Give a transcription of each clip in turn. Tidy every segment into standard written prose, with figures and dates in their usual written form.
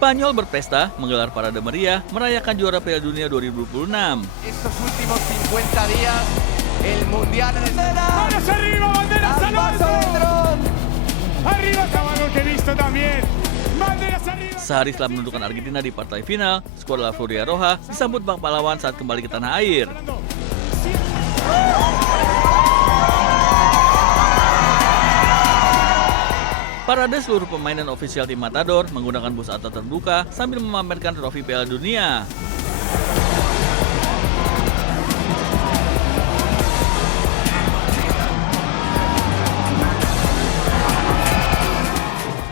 Spanyol berpesta menggelar parade meriah merayakan juara Piala Dunia 2026. Estos últimos 50 días, el Mundial en ¡Manos arriba, banderas al alto! ¡Arriba, caballo, que he visto también! ¡Banderas arriba! Sehari setelah menentukan Argentina di partai final, skuad La Furia Roja disambut bak pahlawan saat kembali ke tanah air. Parade seluruh pemain dan ofisial tim Matador menggunakan bus atap terbuka sambil memamerkan trofi Piala Dunia.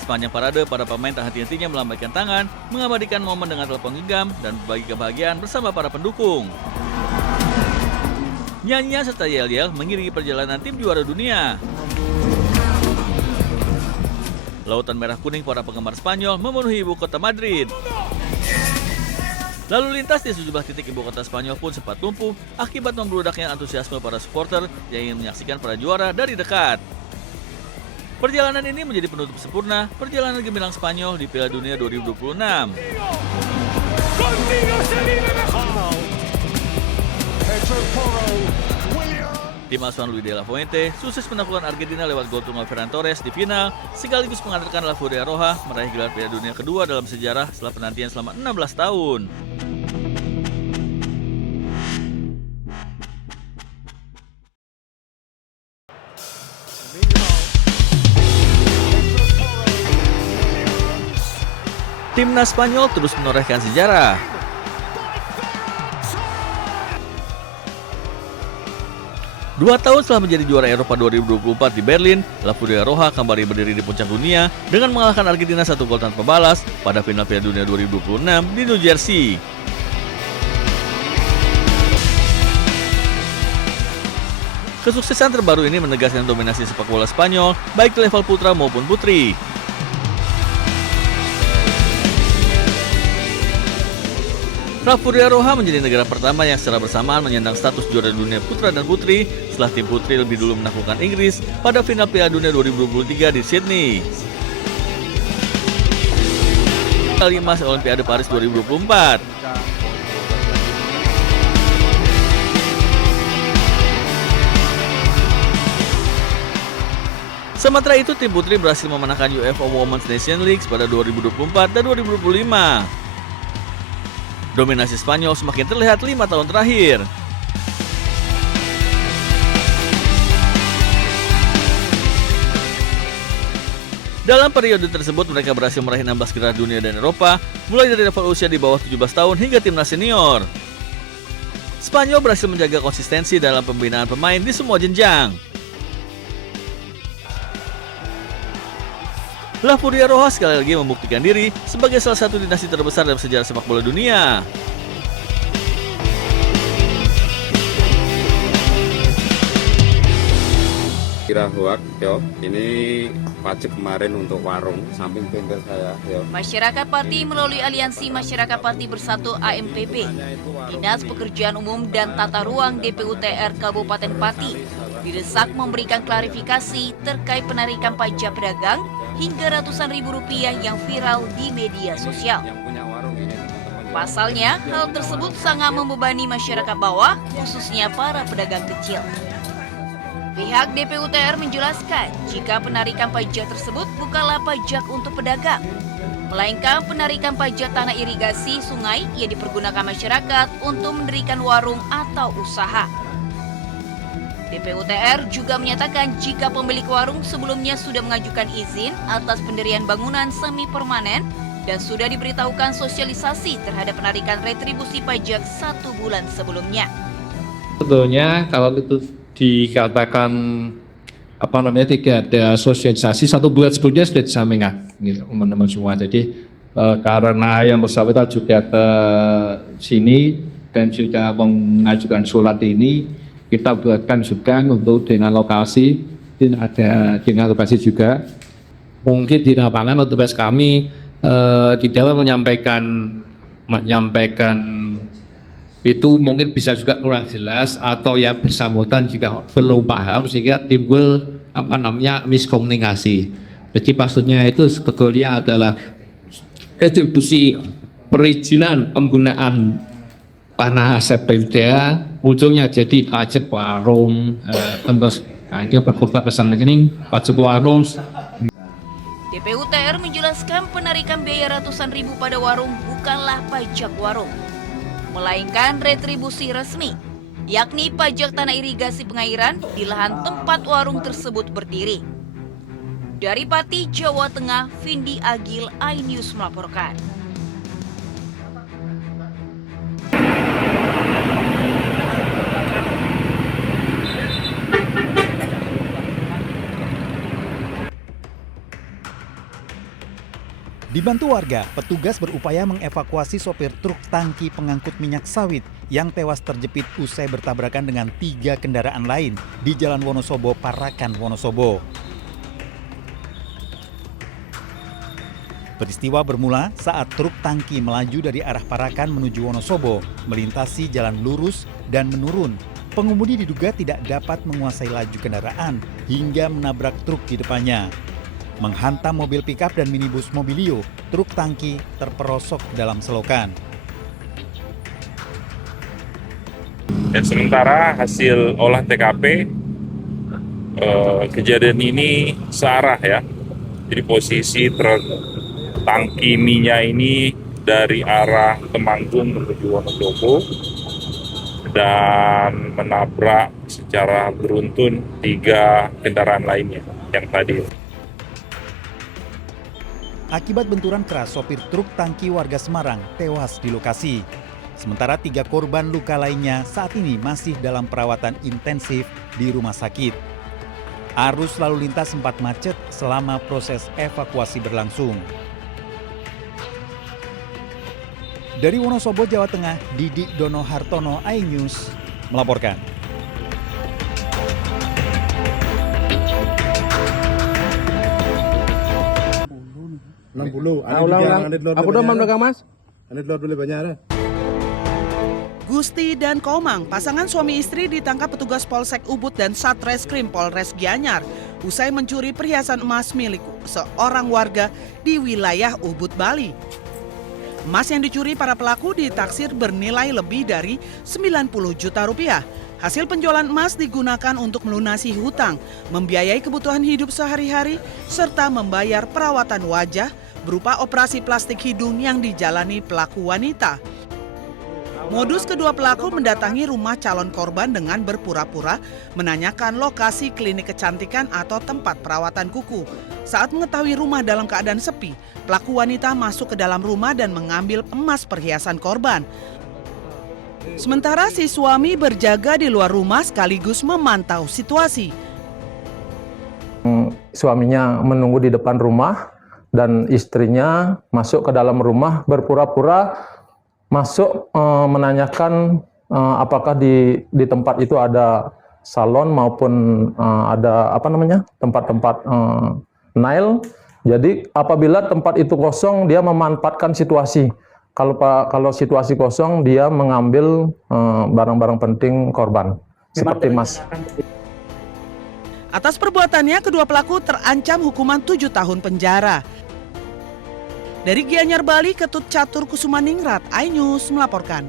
Sepanjang parade, para pemain tak henti-hentinya melambaikan tangan, mengabadikan momen dengan telepon genggam dan berbagi kebahagiaan bersama para pendukung. Nyanyian serta yel-yel mengiringi perjalanan tim juara dunia. Lautan merah kuning para penggemar Spanyol memenuhi ibu kota Madrid. Lalu lintas di sejumlah titik ibu kota Spanyol pun sempat lumpuh akibat membludaknya antusiasme para supporter yang ingin menyaksikan para juara dari dekat. Perjalanan ini menjadi penutup sempurna perjalanan gemilang Spanyol di Piala Dunia 2026. Tim asuhan Luis de la Fuente sukses menaklukkan Argentina lewat gol tunggal Ferran Torres di final, sekaligus mengantarkan La Furia Roja meraih gelar Piala Dunia kedua dalam sejarah setelah penantian selama 16 tahun. Timnas Spanyol terus menorehkan sejarah. Dua tahun setelah menjadi juara Eropa 2024 di Berlin, La Furia Roja kembali berdiri di puncak dunia dengan mengalahkan Argentina 1 gol tanpa balas pada final Piala Dunia 2026 di New Jersey. Kesuksesan terbaru ini menegaskan dominasi sepak bola Spanyol baik di level putra maupun putri. La Furia Roja menjadi negara pertama yang secara bersamaan menyandang status juara dunia putra dan putri setelah tim putri lebih dulu menaklukkan Inggris pada final Piala Dunia 2023 di Sydney. Kali emas Olimpiade Paris 2024. Sementara itu, tim putri berhasil memenangkan UEFA Women's Nations League pada 2024 dan 2025. Dominasi Spanyol semakin terlihat 5 tahun terakhir. Dalam periode tersebut mereka berhasil meraih 16 gelar dunia dan Eropa, mulai dari level usia di bawah 17 tahun hingga timnas senior. Spanyol berhasil menjaga konsistensi dalam pembinaan pemain di semua jenjang. La Furia Roja sekali lagi membuktikan diri sebagai salah satu dinasti terbesar dalam sejarah sepak bola dunia. Kira hoak, yo. Ini wajib kemarin untuk warung samping bengkel saya, yo. Masyarakat Pati melalui Aliansi Masyarakat Pati Bersatu AMPP, Dinas Pekerjaan Umum dan Tata Ruang DPUTR Kabupaten Pati didesak memberikan klarifikasi terkait penarikan pajak pedagang hingga ratusan ribu rupiah yang viral di media sosial. Pasalnya, hal tersebut sangat membebani masyarakat bawah, khususnya para pedagang kecil. Pihak DPUTR menjelaskan jika penarikan pajak tersebut bukanlah pajak untuk pedagang, melainkan penarikan pajak tanah irigasi sungai yang dipergunakan masyarakat untuk mendirikan warung atau usaha. DPUTR juga menyatakan jika pemilik warung sebelumnya sudah mengajukan izin atas pendirian bangunan semi permanen dan sudah diberitahukan sosialisasi terhadap penarikan retribusi pajak 1 bulan sebelumnya. Sebetulnya kalau itu dikatakan tidak ada sosialisasi 1 bulan sebelumnya sudah disampaikan gitu, teman-teman semua. Jadi karena yang bersangkutan juga ke sini dan sudah mengajukan surat ini, kita buatkan juga untuk dengan lokasi, ada dengan lokasi juga. Mungkin di lapangan petugas kami di dalam menyampaikan itu mungkin bisa juga kurang jelas atau yang bersangkutan juga belum paham sehingga timbul miskomunikasi. Jadi maksudnya itu sebetulnya adalah retribusi perizinan penggunaan tanah aset PUDA, ujungnya jadi pajak warung, terus itu berubah pesan rekening, pajak warung. DPUTR menjelaskan penarikan biaya ratusan ribu pada warung bukanlah pajak warung, melainkan retribusi resmi, yakni pajak tanah irigasi pengairan di lahan tempat warung tersebut berdiri. Dari Pati, Jawa Tengah, Vindi Agil, iNews melaporkan. Dibantu warga, petugas berupaya mengevakuasi sopir truk tangki pengangkut minyak sawit yang tewas terjepit usai bertabrakan dengan 3 kendaraan lain di Jalan Wonosobo, Parakan, Wonosobo. Peristiwa bermula saat truk tangki melaju dari arah Parakan menuju Wonosobo, melintasi jalan lurus dan menurun. Pengemudi diduga tidak dapat menguasai laju kendaraan hingga menabrak truk di depannya. Menghantam mobil pikap dan minibus Mobilio, truk tangki terperosok ke dalam selokan. Dan sementara hasil olah TKP, kejadian ini searah ya. Jadi posisi truk tangki minyak ini dari arah Temanggung menuju Wonosobo dan menabrak secara beruntun 3 kendaraan lainnya yang tadi. Akibat benturan keras, sopir truk tangki warga Semarang tewas di lokasi. Sementara 3 korban luka lainnya saat ini masih dalam perawatan intensif di rumah sakit. Arus lalu lintas sempat macet selama proses evakuasi berlangsung. Dari Wonosobo, Jawa Tengah, Didik Dono Hartono, iNews melaporkan. Gusti dan Komang, pasangan suami istri ditangkap petugas Polsek Ubud dan Satreskrim Polres Gianyar usai mencuri perhiasan emas milik seorang warga di wilayah Ubud, Bali. Emas yang dicuri para pelaku ditaksir bernilai lebih dari 90 juta rupiah. Hasil penjualan emas digunakan untuk melunasi hutang, membiayai kebutuhan hidup sehari-hari, serta membayar perawatan wajah berupa operasi plastik hidung yang dijalani pelaku wanita. Modus kedua pelaku mendatangi rumah calon korban dengan berpura-pura menanyakan lokasi klinik kecantikan atau tempat perawatan kuku. Saat mengetahui rumah dalam keadaan sepi, pelaku wanita masuk ke dalam rumah dan mengambil emas perhiasan korban. Sementara si suami berjaga di luar rumah sekaligus memantau situasi. Suaminya menunggu di depan rumah dan istrinya masuk ke dalam rumah berpura-pura masuk menanyakan apakah di tempat itu ada salon maupun ada tempat-tempat nail. Jadi apabila tempat itu kosong dia memanfaatkan situasi. Kalau situasi kosong dia mengambil barang-barang penting korban seperti emas. Atas perbuatannya kedua pelaku terancam hukuman 7 tahun penjara. Dari Gianyar, Bali, Ketut Catur Kusumaningrat, iNews melaporkan.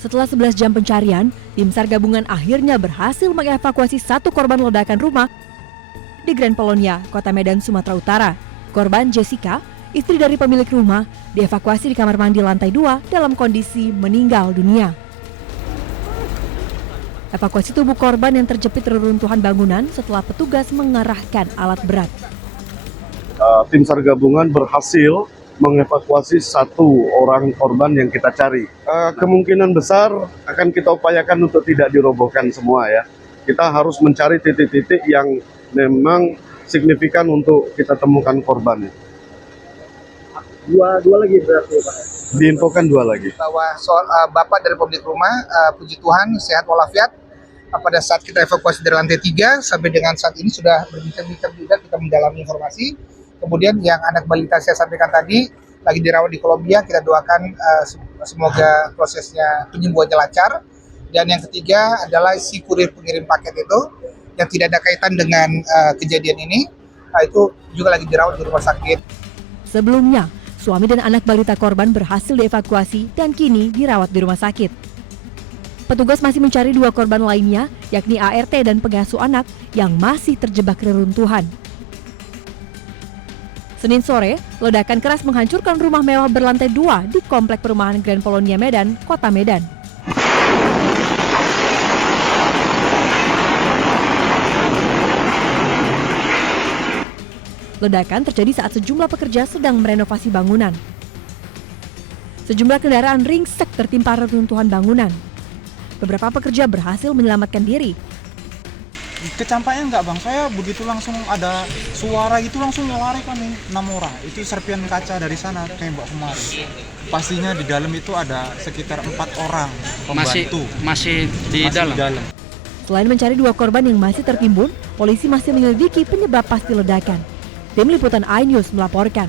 Setelah 11 jam pencarian, tim SAR gabungan akhirnya berhasil mengevakuasi 1 korban ledakan rumah di Grand Polonia, Kota Medan, Sumatera Utara. Korban Jessica, istri dari pemilik rumah, dievakuasi di kamar mandi lantai 2 dalam kondisi meninggal dunia. Evakuasi tubuh korban yang terjepit reruntuhan bangunan setelah petugas mengarahkan alat berat. Tim SAR gabungan berhasil mengevakuasi 1 orang korban yang kita cari. Kemungkinan besar akan kita upayakan untuk tidak dirobohkan semua ya. Kita harus mencari titik-titik yang memang signifikan untuk kita temukan korbannya. Dua lagi berarti Pak? Diinfokan 2 lagi. Bahwa Bapak dari pemilik rumah, puji Tuhan sehat walafiat, pada saat kita evakuasi dari lantai 3 sampai dengan saat ini sudah berbincang-bincang juga, kita mendalami informasi. Kemudian yang anak balita saya sampaikan tadi lagi dirawat di Kolombia, kita doakan semoga prosesnya penyembuhannya lancar. Dan yang ketiga adalah si kurir pengirim paket itu yang tidak ada kaitan dengan kejadian ini, itu juga lagi dirawat di rumah sakit. Sebelumnya, suami dan anak balita korban berhasil dievakuasi dan kini dirawat di rumah sakit. Petugas masih mencari 2 korban lainnya, yakni ART dan pengasuh anak yang masih terjebak reruntuhan. Senin sore, ledakan keras menghancurkan rumah mewah berlantai 2 di Komplek Perumahan Grand Polonia Medan, Kota Medan. Ledakan terjadi saat sejumlah pekerja sedang merenovasi bangunan. Sejumlah kendaraan ringsek tertimpa reruntuhan bangunan. Beberapa pekerja berhasil menyelamatkan diri. Kecampaknya enggak bang, saya begitu langsung ada suara gitu langsung lari kami 6 orang. Itu serpian kaca dari sana tembak kemari. Pastinya di dalam itu ada sekitar 4 orang pembantu. Masih di dalam. Selain mencari 2 korban yang masih tertimbun, polisi masih menyelidiki penyebab pasti ledakan. Tim Liputan iNews melaporkan.